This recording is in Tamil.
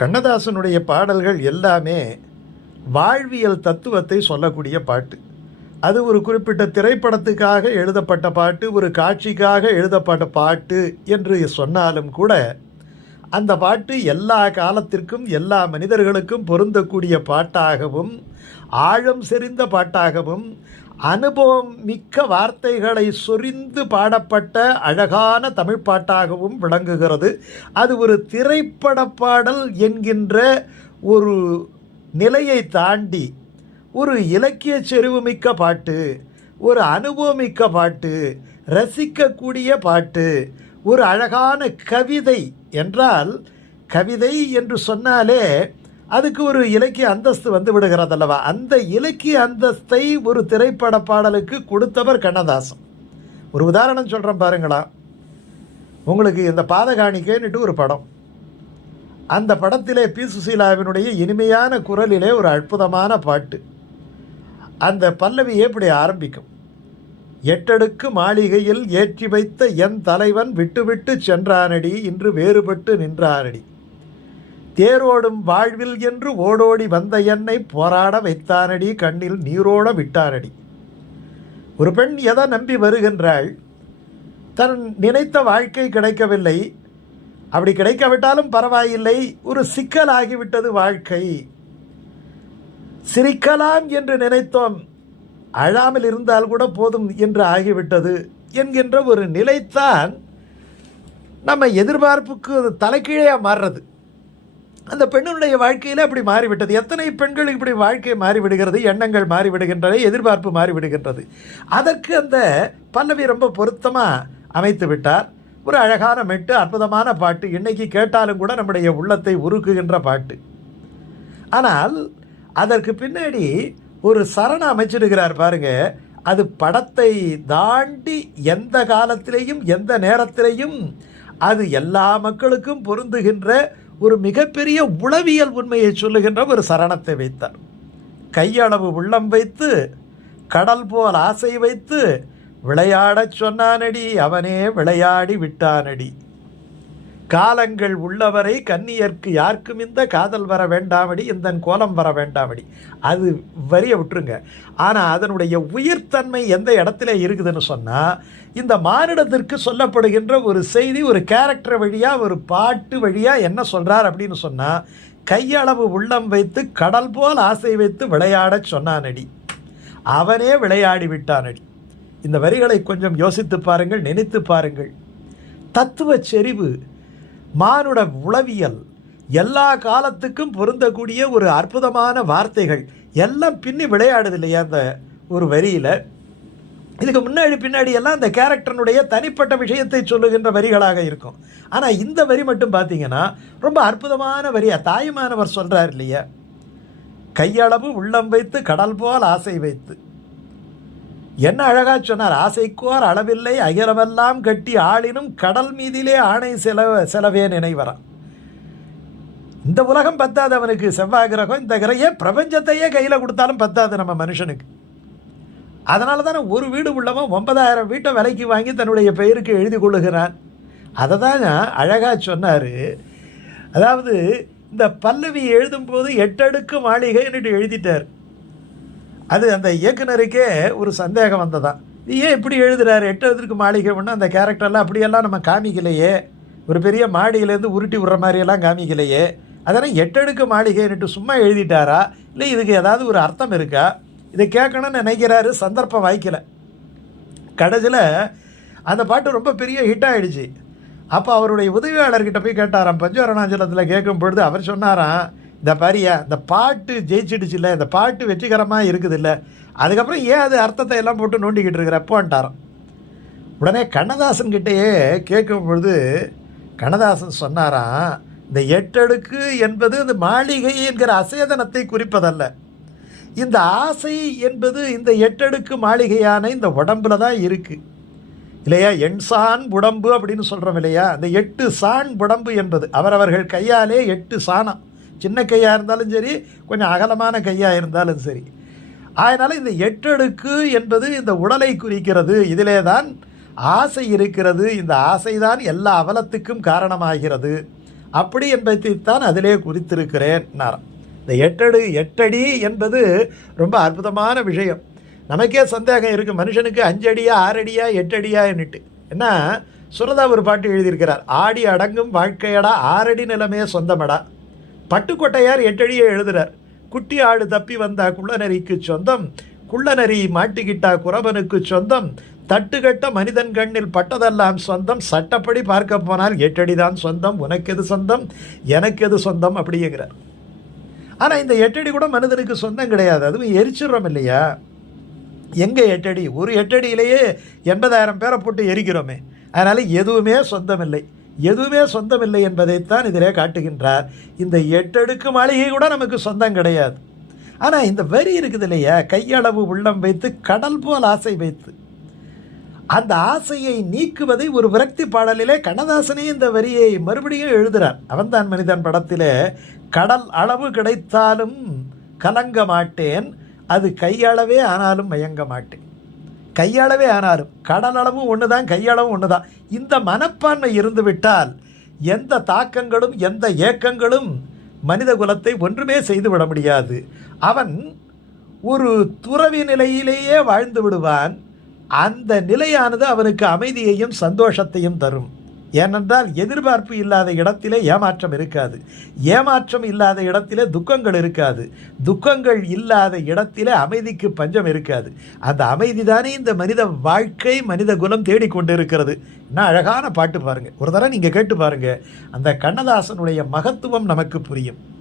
கண்ணதாசனுடைய பாடல்கள் எல்லாமே வாழ்வியல் தத்துவத்தை சொல்லக்கூடிய பாட்டு. அது ஒரு குறிப்பிட்ட திரைப்படத்துக்காக எழுதப்பட்ட பாட்டு ஒரு காட்சிக்காக எழுதப்பட்ட பாட்டு என்று சொன்னாலும் கூட அந்த பாட்டு எல்லா காலத்திற்கும் எல்லா மனிதர்களுக்கும் பொருந்தக்கூடிய பாட்டாகவும் ஆழம் செறிந்த பாட்டாகவும் அனுபவம் மிக்க வார்த்தைகளை சொரிந்து பாடப்பட்ட அழகான தமிழ் பாட்டாகவும் விளங்குகிறது. அது ஒரு திரைப்பட பாடல் என்கின்ற ஒரு நிலையை தாண்டி ஒரு இலக்கிய செறிவுமிக்க பாட்டு ஒரு அனுபவமிக்க பாட்டு ரசிக்கக்கூடிய பாட்டு ஒரு அழகான கவிதை என்றால் கவிதை என்று சொன்னாலே அதுக்கு ஒரு இலக்கிய அந்தஸ்து வந்து விடுகிறது அல்லவா? அந்த இலக்கிய அந்தஸ்தை ஒரு திரைப்பட பாடலுக்கு கொடுத்தவர் கண்ணதாசன். ஒரு உதாரணம் சொல்கிறேன் பாருங்களா. உங்களுக்கு இந்த பாதகாணிக்கேன்னுட்டு ஒரு படம். அந்த படத்திலே பி. சுசீலாவினுடைய இனிமையான குரலிலே ஒரு அற்புதமான பாட்டு. அந்த பல்லவி எப்படி ஆரம்பிக்கும்? எட்டடுக்கு மாளிகையில் ஏற்றி வைத்த என் தலைவன் விட்டுவிட்டு சென்றானடி இன்று வேறுபட்டு நின்றானடி. தேரோடும் வாழ்வில் என்று ஓடோடி வந்த என்னை போராட வைத்தானடி கண்ணில் நீரோட விட்டானடி. ஒரு பெண் எதை நம்பி வருகின்றாள்? தன் நினைத்த வாழ்க்கை கிடைக்கவில்லை. அப்படி கிடைக்காவிட்டாலும் பரவாயில்லை. ஒரு சிக்கலாகிவிட்டது வாழ்க்கை. சிரிக்கலாம் என்று நினைத்தோம். அழாமல் இருந்தால் கூட போதும் என்று ஆகிவிட்டது என்கின்ற ஒரு நிலைத்தான் நம்ம எதிர்பார்ப்புக்கு அது மாறுறது. அந்த பெண்ணுடைய வாழ்க்கையில் அப்படி மாறிவிட்டது. எத்தனை பெண்கள் இப்படி வாழ்க்கை மாறிவிடுகிறது எண்ணங்கள் மாறிவிடுகின்றன எதிர்பார்ப்பு மாறிவிடுகின்றது. அதற்கு அந்த பல்லவி ரொம்ப பொருத்தமாக அமைத்து விட்டார். ஒரு அழகான மெட்டு அற்புதமான பாட்டு இன்றைக்கி கேட்டாலும் கூட நம்முடைய உள்ளத்தை உருக்குகின்ற பாட்டு. ஆனால் அதற்கு பின்னாடி ஒரு சரணம் அமைச்சிருக்கிறார் பாருங்க. அது படத்தை தாண்டி எந்த காலத்திலேயும் எந்த நேரத்திலேயும் அது எல்லா மக்களுக்கும் பொருந்துகின்ற ஒரு மிகப்பெரிய உளவியல் உண்மையை சொல்லுகின்ற ஒரு சரணத்தை வைத்தார். கையளவு உள்ளம் வைத்து கடல் போல் ஆசை வைத்து விளையாடச் சொன்னானடி அவனே விளையாடி விட்டானடி. காலங்கள் உள்ளவரை கன்னியர்க்கு யாருக்கும் இந்த காதல் வர வேண்டாமடி இந்த கோலம் வர வேண்டாமடி. அது வரிய விட்டுருங்க. ஆனால் அதனுடைய உயிர்த்தன்மை எந்த இடத்துல இருக்குதுன்னு சொன்னால் இந்த மானிடத்திற்கு சொல்லப்படுகின்ற ஒரு செய்தி ஒரு கேரக்டர் வழியாக ஒரு பாட்டு வழியாக என்ன சொல்கிறார் அப்படின்னு சொன்னால் கையளவு உள்ளம் வைத்து கடல் போல் ஆசை வைத்து விளையாடச் சொன்னானடி. அவனே விளையாடி விட்டானடி. இந்த வரிகளை கொஞ்சம் யோசித்து பாருங்கள் நினைத்து பாருங்கள். தத்துவ செறிவு மானுட உளவியல். எல்லா காலத்துக்கும் பொருந்தக்கூடிய ஒரு அற்புதமான வார்த்தைகள். எல்லாம் பின்னி விளையாடுது இல்லையா அந்த ஒரு வரியில்? இதுக்கு முன்னாடி பின்னாடி எல்லாம் அந்த கேரக்டர்னுடைய தனிப்பட்ட விஷயத்தை சொல்லுகின்ற வரிகளாக இருக்கும். ஆனால் இந்த வரி மட்டும் பார்த்தீங்கன்னா ரொம்ப அற்புதமான வரியா? தாயுமானவர் சொல்கிறார் இல்லையா? கையளவு உள்ளம் வைத்து கடல் போல் ஆசை வைத்து. என்ன அழகா சொன்னார்? ஆசைக்கோர் அளவில்லை அகிரமெல்லாம் கட்டி ஆளினும் கடல் மீதிலே ஆணை செலவ செலவே நினைவரான் இந்த உலகம் பத்தாது அவனுக்கு செவ்வாய் கிரகம் இந்த கிரகையே பிரபஞ்சத்தையே கையில் கொடுத்தாலும் பத்தாது நம்ம மனுஷனுக்கு. அதனால தானே ஒரு வீடு உள்ளவன் ஒன்பதாயிரம் வீட்டை விலைக்கு வாங்கி தன்னுடைய பெயருக்கு எழுதி கொள்ளுகிறான். அதை தான் அழகாக சொன்னார். அதாவது இந்த பல்லவி எழுதும்போது எட்டடுக்கு மாளிகைன்னுட்டு எழுதிட்டார். அது அந்த இயக்குனருக்கே ஒரு சந்தேகம் வந்ததான் இது ஏன் இப்படி எழுதுறாரு? எட்டதுக்கு மாளிகை ஒன்று அந்த கேரக்டர்லாம் அப்படியெல்லாம் நம்ம காமிக்கலையே. ஒரு பெரிய மாடியிலேருந்து உருட்டி விடுற மாதிரியெல்லாம் காமிக்கலையே. அதனால் எட்டடுக்கு மாளிகைன்னுட்டு சும்மா எழுதிட்டாரா? இல்லை இதுக்கு ஏதாவது ஒரு அர்த்தம் இருக்கா? இதை கேட்கணும்னு நினைக்கிறாரு சந்தர்ப்பம் வாய்க்கல. கடைசியில் அந்த பாட்டு ரொம்ப பெரிய ஹிட் ஆகிடுச்சு அப்போ அவருடைய உதவியாளர்கிட்ட போய் கேட்டாராம் பஞ்சவரணாஞ்சலத்தில் கேட்கும் பொழுது அவர் சொன்னாராம் இந்த பாரியா இந்த பாட்டு ஜெயிச்சிடுச்சுல்ல இந்த பாட்டு வெற்றிகரமாக இருக்குது இல்லை அதுக்கப்புறம் ஏன் அது அர்த்தத்தை எல்லாம் போட்டு நோண்டிக்கிட்டு இருக்கிறப்போன்ட்டாராம் உடனே கண்ணதாசன் கிட்டேயே கேட்கும் பொழுது கண்ணதாசன் சொன்னாராம் இந்த எட்டடுக்கு என்பது இந்த மாளிகை என்கிற அசேதனத்தை குறிப்பதல்ல. இந்த ஆசை என்பது இந்த எட்டடுக்கு மாளிகையான இந்த உடம்புல தான் இருக்குது இல்லையா? எண் சான் உடம்பு அப்படின்னு சொல்கிறோம் இல்லையா? அந்த எட்டு சான் உடம்பு என்பது அவரவர்கள் கையாலே எட்டு சாணம். சின்ன கையாக இருந்தாலும் சரி கொஞ்சம் அகலமான கையாக இருந்தாலும் சரி. அதனால் இந்த எட்டடுக்கு என்பது இந்த உடலை குறிக்கிறது. இதிலே தான் ஆசை இருக்கிறது. இந்த ஆசைதான் எல்லா அவலத்துக்கும் காரணமாகிறது. அப்படி என்பதைத்தான் அதிலே குறித்திருக்கிறேன் நாராம் இந்த எட்டடு எட்டடி என்பது ரொம்ப அற்புதமான விஷயம். நமக்கே சந்தேகம் இருக்குது மனுஷனுக்கு அஞ்சடியா ஆறடியா எட்டடியா என்னிட்டு என்ன? சுரதா ஒரு பாட்டு எழுதியிருக்கிறார். ஆடி அடங்கும் வாழ்க்கையடா ஆறடி நிலமே சொந்தமடா. பட்டுக்கோட்டையார் எட்டடியை எழுதுறார். குட்டி ஆடு தப்பி வந்தா குள்ளநரிக்கு சொந்தம் குள்ளநரி மாட்டிக்கிட்டா குறவனுக்கு சொந்தம் தட்டுக்கட்ட மனிதன் கண்ணில் பட்டதெல்லாம் சொந்தம் சட்டப்படி பார்க்க போனால் எட்டடி தான் சொந்தம் உனக்கு எது சொந்தம் எனக்கு எது சொந்தம் அப்படிங்கிறார். ஆனால் இந்த எட்டடி கூட மனிதனுக்கு சொந்தம் கிடையாது அதுவும் எரிச்சிடுறோம் இல்லையா? எங்கே எட்டடி? ஒரு எட்டடியிலேயே எண்பதாயிரம் பேரை போட்டு எரிக்கிறோமே. அதனால் எதுவுமே சொந்தம் இல்லை எதுவுமே சொந்தமில்லை என்பதைத்தான் இதிலே காட்டுகின்றார். இந்த எட்டடுக்கு மாளிகை கூட நமக்கு சொந்தம் கிடையாது. ஆனால் இந்த வரி இருக்குது இல்லையா? கையளவு உள்ளம் வைத்து கடல் போல் ஆசை வைத்து. அந்த ஆசையை நீக்குவதை ஒரு விரக்தி பாடலிலே கண்ணதாசனே இந்த வரியை மறுபடியும் எழுதுகிறார் அவன்தான் மனிதன் படத்திலே கடல் அளவு கிடைத்தாலும் கலங்க மாட்டேன் அது கையளவே ஆனாலும் மயங்க மாட்டேன். கையாளவே ஆனாலும் கடல் ஒன்று தான் கையாளவும் ஒன்று தான் இந்த மனப்பான்மை இருந்துவிட்டால் எந்த தாக்கங்களும் எந்த ஏக்கங்களும் மனித குலத்தை ஒன்றுமே செய்துவிட முடியாது. அவன் ஒரு துறவி நிலையிலேயே வாழ்ந்து விடுவான். அந்த நிலையானது அவனுக்கு அமைதியையும் சந்தோஷத்தையும் தரும். ஏனென்றால் எதிர்பார்ப்பு இல்லாத இடத்திலே ஏமாற்றம் இருக்காது. ஏமாற்றம் இல்லாத இடத்திலே துக்கங்கள் இருக்காது. துக்கங்கள் இல்லாத இடத்திலே அமைதிக்கு பஞ்சம் இருக்காது. அந்த அமைதி தானே இந்த மனித வாழ்க்கை மனித குலம் தேடிக்கொண்டு இருக்கிறது என்ன அழகான பாட்டு பாருங்க. ஒரு தடவை நீங்கள் கேட்டு பாருங்க. அந்த கண்ணதாசனுடைய மகத்துவம் நமக்கு புரியும்.